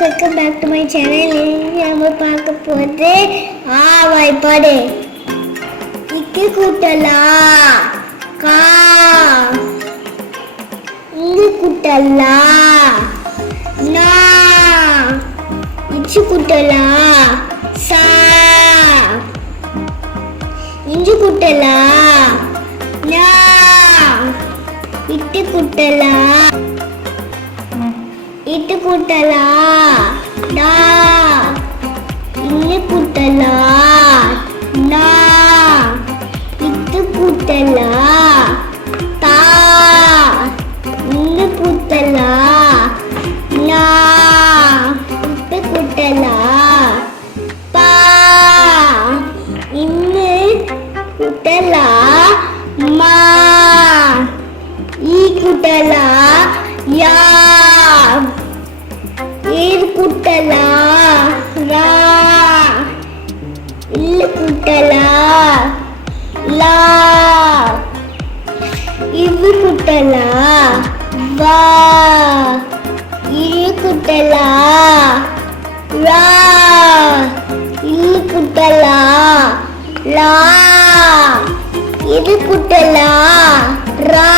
Welcome back to my channel. நம்ம பார்க்க போது வாய்ப்பாடு. இக்கு கூட்டலா கா, இங்கு கூட்டலா நா, இச்சு கூட்டலா சா, இஞ்சு கூட்டலா நா, இட்டு கூட்டலா இட்டு கூட்டலா டா, இங்கு கூட்டலா நா, இட்டு கூட்டலா தா, இங்கு கூட்டலா நா, இட்டு கூட்டலா பா, இங்கு கூட்டலா மா, ஈ கூட்டலா யா, ஈர் கூட்டலா ரா, இல்லு கூட்டலா லா, இவ்வு கூட்டலா வா, இரு கூட்டலா ரா, இல்லு கூட்டலா லா, இரு கூட்டலா ரா.